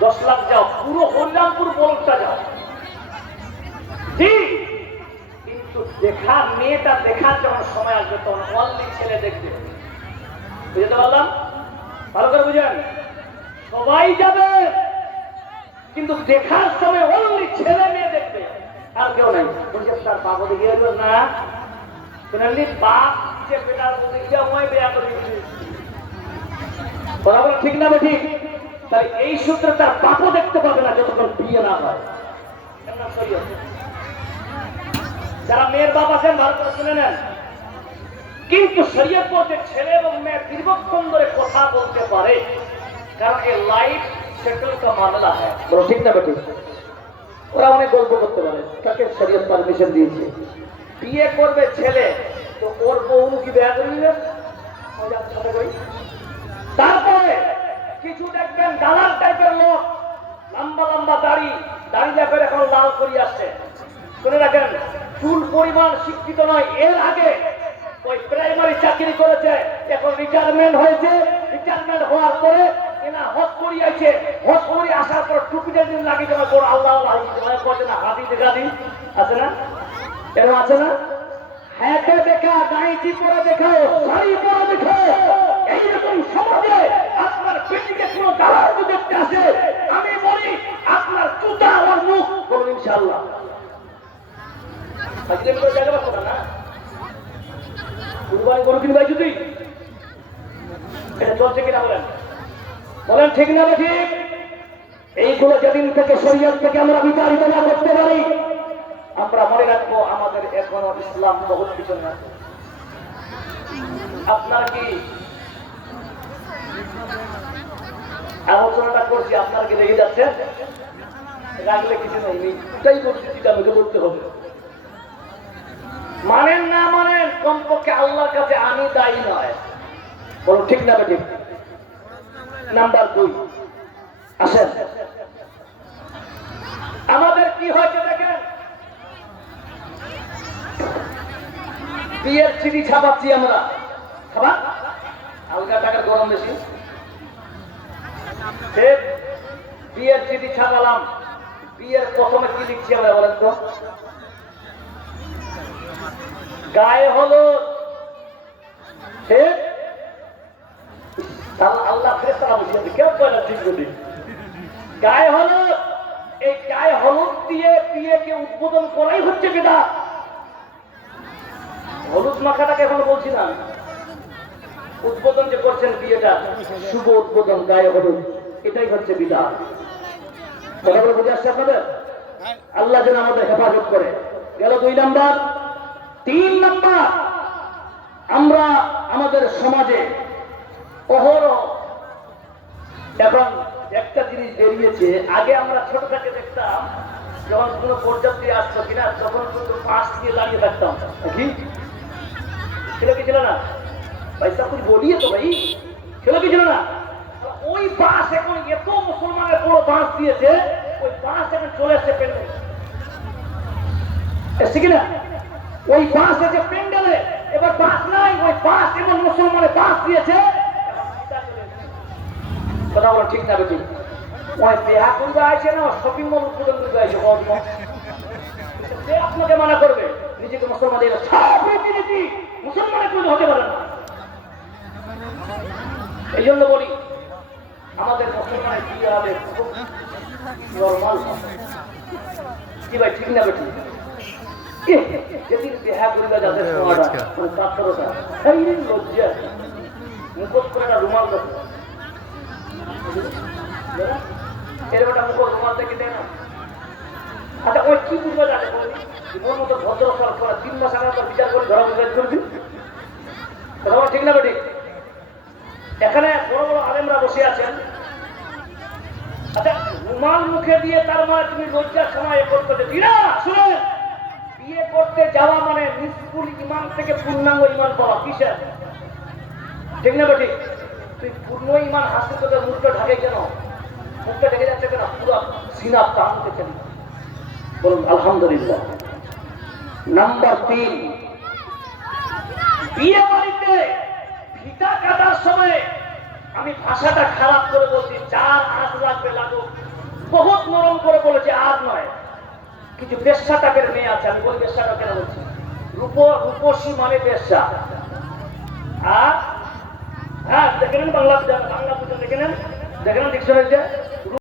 10 লাখ যাও, পুরো হরিরামপুর বলকটা যাও, জি, কিন্তু দেখার মেয়েটা দেখার যখন সময় আসবে তখন অনলি ছেলে দেখবে। বুঝতে পারলাম? ভালো করে বুঝেন, সবাই যাবে কিন্তু দেখার সময় অনলি ছেলে মেয়ে দেখবে, আর কেউ নাই। বলছে তার বাবা দেখে না শুনেননি, বাপ যে বেটার দেখে ওই বেয়া করে বরাবর, ঠিক না ঠিক? তাই এই সূত্রে তার বাপও দেখতে পাবে না যতক্ষণ বিয়ে না হয়। যারা মেয়ের বাপ আছেন ভালো করে শুনে নেন, কিন্তু শরীয়ত বলতে ছেলে এবং মেয়ে দীর্ঘক্ষণ ধরে কথা বলতে পারে, কারণ এই লাইফ সেটেল কা মামলা হয়, বলো ঠিক না বেটি? ওরা অনেক গল্প করতে পারে, তাকে শরীয়ত পারমিশন দিয়েছে। বিয়ে করবে ছেলে, তো ওর বউ কি বিয়ে করে দিবে? তারপরে কিছু দেখবেন দালাল টাইপের লোক, লম্বা লম্বা দাড়ি, দাড়ি দেখবেন এখন লাল করি আসছে। শুনে রাখেন, চুল পরিমাণ শিক্ষিত নয়, এর আগে ওই প্রাইমারি চাকরি করেছে, এখন রিটায়ারমেন্ট হয়েছে, রিটায়ারমেন্ট হওয়ার পরে এনা হজ করি আছে, হজ করি আসার পর টুপিটা দিন লাগিয়ে দেওয়ার পর আল্লাহ করছে না, হাতি দেখা দিন আছে না, এরকম আছে না? হাতে দেখা, গাইছি পরে দেখাও, শাড়ি পরে দেখাও, এইরকম সমাজে আপনার পেটিকে কোনো দালাল দেখতে আসে, আমি বলি আপনার জুতা আর মুখ বলুন ইনশাআল্লাহ। আজকে তো জায়গা পাবো না, কুরবানি গরু কিনবে যদি এটা চলছে কিনা বলেন, বলেন ঠিক না ঠিক? এইগুলো যেদিন থেকে শরীয়ত থেকে আমরা বিতাড়িত না করতে পারি, আমরা মনে রাখবো আমাদের এখনো ইসলাম বহুত পিছনে আছে। আপনার কি আলোচনাটা করছি, আপনার কি রেগে যাচ্ছে? রাখলে কিছু নেই, এটাই করছি, যেটা আমাকে বলতে হবে। মানেন না মানেন, কমপক্ষে আল্লাহর কাছে আমি দায়ী নয়, বলো ঠিক না ঠিক? নাম্বার 2 আসেন, আমাদের কি হয়েছে দেখেন, বিয়ের চিঠি ছাপাচ্ছি আমরা, খাবার হালকা টাকার গরম বেশি, বিয়ের চিঠি ছাপালাম, বিয়ের প্রথমে কি লিখছি আমরা বলেন তো? গায়ে হলুদ, আল্লাহ ফেরেশতারা বসিয়েছে, কেউ কয় না ঠিক বলি, গায়ে হলুদ। এই গায়ে হলুদ দিয়ে বিয়েকে উদ্বোধন করাই হচ্ছে বিদআত। হলুদ মাখাটাকে এখন বলছি না, উদ্বোধন যে করছেন বিয়েটা, শুভ উদ্বোধন গায়ে হলুদ, এটাই হচ্ছে বিদআত। কথা বলে বুঝে আসছে আপনাদের? আল্লাহ যেন আমাদের হেফাজত করে। গেল 2 নাম্বার। 3 নাম্বার, আমরা আমাদের সমাজে অহরহ এখন একটা জিনিস বেরিয়েছে, আগে আমরা ছোট থেকে দেখতাম যখন কোনো পর্যাপ্তি আসতো কিনা তখন কিন্তু পাশ দিয়ে দাঁড়িয়ে থাকতাম, কি ছিল কি ছিল না ভাই? তখন বলিয়ে তো ভাই ছিল কি ছিল না? ওই বাস এখন এত মুসলমানের বড় বাস দিয়েছে, ওই বাস এখন চলে এসছে প্যান্ডেল, এসছে কিনা? ওই বাস এসে প্যান্ডেলে, এবার বাস নাই, ওই বাস এমন মুসলমানের বাস দিয়েছে। কথা বলো ঠিক না বেটি? ওই বিয়া করবে আছে না, শপিং মল উদ্বোধন করবে আছে, সে আপনাকে মানা করবে, নিজেকে মুসলমান দিল মুসলমানের কোনো হতে পারে না। এই জন্য বলি আমাদের মুসলমানের বিয়ে হবে খুব নর্মাল, কি ভাই ঠিক না বেটি? যেদিন বিয়া করবে যাদের সময়টা মানে 5-6টা লজ্জা মুখোশ করে একটা রুমাল করবে, এরকম একটা মুখোশ রুমাল দেখে দেয় না। আচ্ছা ওই কি বুঝবে যাবে বলি, মন মতো ভদ্র সর করা 3 মাস আগে তো বিচার করে ধরা বুঝাই করবি, কথা ঠিক না বেটি? এখানে বড় বড় আলেমরা বসে আছেন, আচ্ছা রুমাল মুখে দিয়ে তার মানে তুমি লজ্জার সময় করতে দিনা? শুনে, বিয়ে করতে যাওয়া মানে নিষ্কুল ইমান থেকে পূর্ণাঙ্গ ইমান পাওয়া, কিসের ঠিক না বেটি? তুই পূর্ণ ইমান হাসতে তোদের মুখটা ঢাকে কেন? মুখটা ঢেকে যাচ্ছে কেন? পুরো সিনা টানতে চাই, বলুন আলহামদুলিল্লাহ। নাম্বার 3, বিয়ে বাড়িতে ফিতা কাটার সময়, আমি ভাষাটা খারাপ করে বলছি, 4 আঁচ লাগবে লাগুক, বহুত নরম করে বলেছে আর নয়। কিছু বেশ্যা টাকের মেয়ে আছে, আমি বলি বেশ্যা টাকের বলছি, রূপসী মানে বেশ্যা। আর হ্যাঁ দেখে নেন বাংলা, বাংলা বুঝে দেখে নেন, দেখে নেন ডিকশনারিতে।